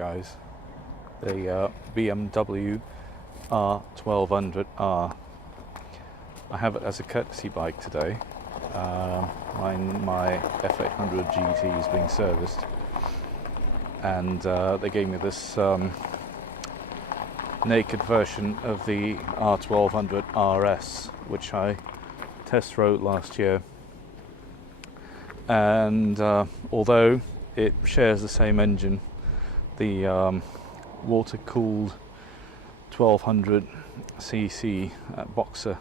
guys, the BMW R1200R. I have it as a courtesy bike today. My F800 GT is being serviced, and they gave me this naked version of the R1200 RS, which I test rode last year. And although it shares the same engine, the water-cooled 1200cc boxer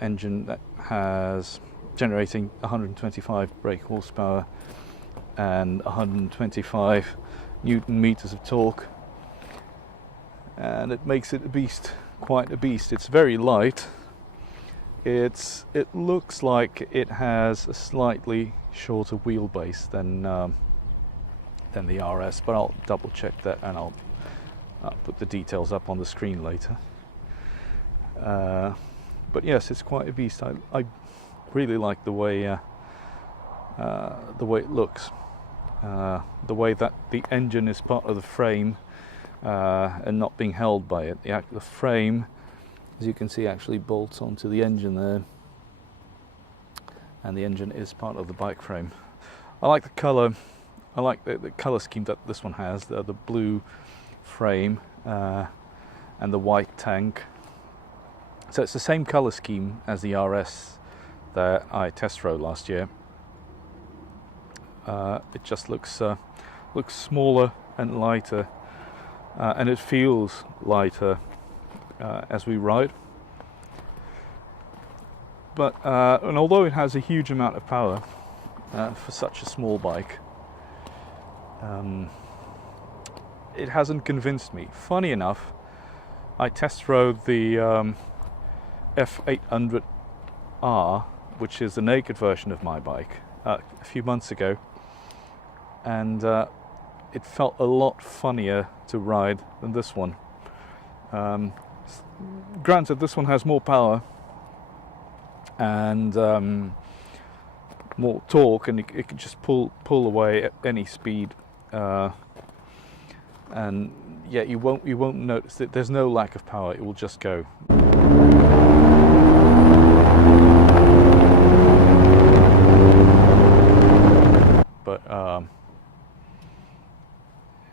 engine that has generating 125 brake horsepower and 125 Newton meters of torque, and it makes it a beast, quite a beast. It's very light. It looks like it has a slightly shorter wheelbase than the RS, but I'll double check that, and I'll put the details up on the screen later. But yes, it's quite a beast. I really like the way it looks, the way that the engine is part of the frame and not being held by it. The frame, as you can see, actually bolts onto the engine there, and the engine is part of the bike frame. I like the colour. I like the colour scheme that this one has, the blue frame and the white tank. So it's the same colour scheme as the RS that I test rode last year. It just looks smaller and lighter, and it feels lighter as we ride. But and although it has a huge amount of power for such a small bike, it hasn't convinced me. Funny enough, I test rode the F800R, which is the naked version of my bike, a few months ago, and it felt a lot funnier to ride than this one. Granted, this one has more power and more torque, and it can just pull away at any speed, and yeah, you won't notice that there's no lack of power. It will just go. But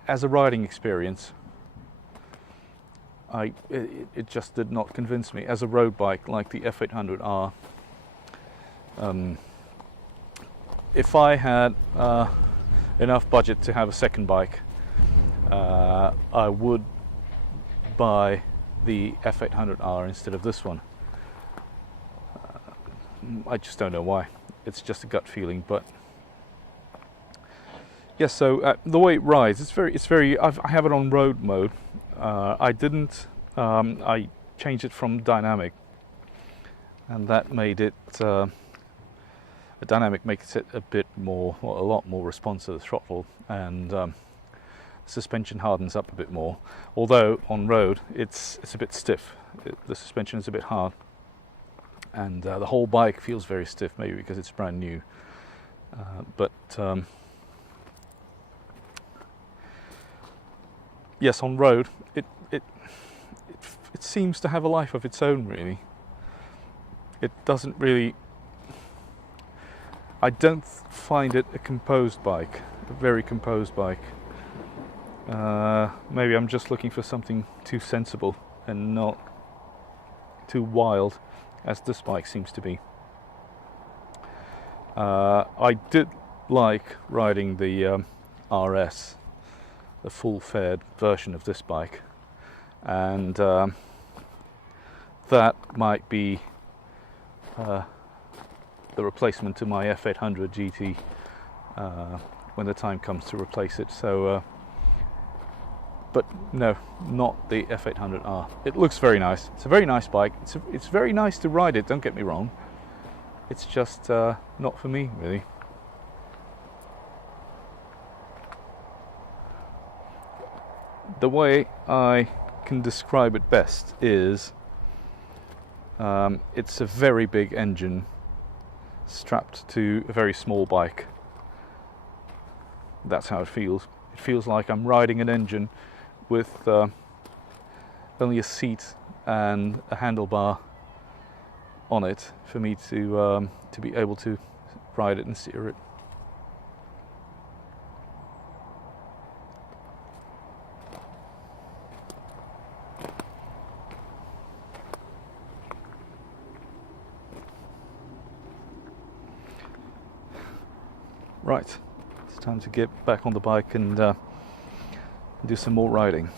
as a riding experience, it just did not convince me. As a road bike like the F800R, if I had enough budget to have a second bike, I would buy the F800R instead of this one. I just don't know why. It's just a gut feeling, but yes. So the way it rides, it's very. I have it on road mode. I didn't. I changed it from dynamic, and that made it. A dynamic makes it a lot more responsive to the throttle, and suspension hardens up a bit more. Although on road, it's a bit stiff. The suspension is a bit hard, and the whole bike feels very stiff. Maybe because it's brand new, but. Yes, on road, it seems to have a life of its own, really. It doesn't really. I don't find it a composed bike, a very composed bike. Maybe I'm just looking for something too sensible and not too wild, as this bike seems to be. I did like riding the RS. The full-fared version of this bike, and that might be the replacement to my F800 GT when the time comes to replace it. So, but no, not the F800R. It looks very nice. It's a very nice bike. It's very nice to ride it. Don't get me wrong. It's just not for me, really. The way I can describe it best is it's a very big engine strapped to a very small bike. That's how it feels. It feels like I'm riding an engine with only a seat and a handlebar on it for me to be able to ride it and steer it. Right, it's time to get back on the bike and do some more riding.